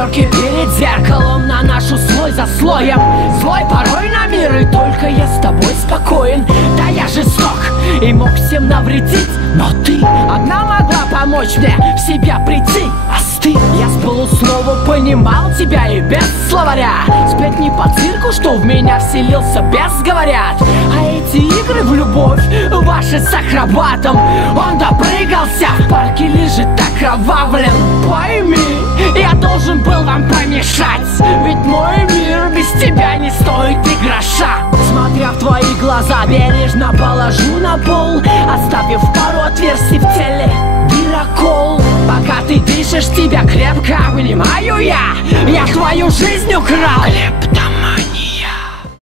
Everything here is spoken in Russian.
гримерке перед зеркалом наношу слой за слоем. Злой порой на мир, и только я с тобой спокоен. Да я жесток и мог всем навредить, но ты одна могла помочь мне в себя прийти. Остынь, я с полуслова понимал тебя и без словаря. Сплетни по цирку, что в меня вселился бес, говорят. А эти игры в любовь ваши с акробатом, он допрыгался, в парке лежит окровавлен. Пойми, я должен был вам помешать, ведь мой мир без тебя не стоит и гроша. Смотря в твои глаза, бережно положу на пол, оставив пару отверстий в теле. Гирокол, пока ты дышишь, тебя крепко обнимаю я. Я твою жизнь украл. Клептом.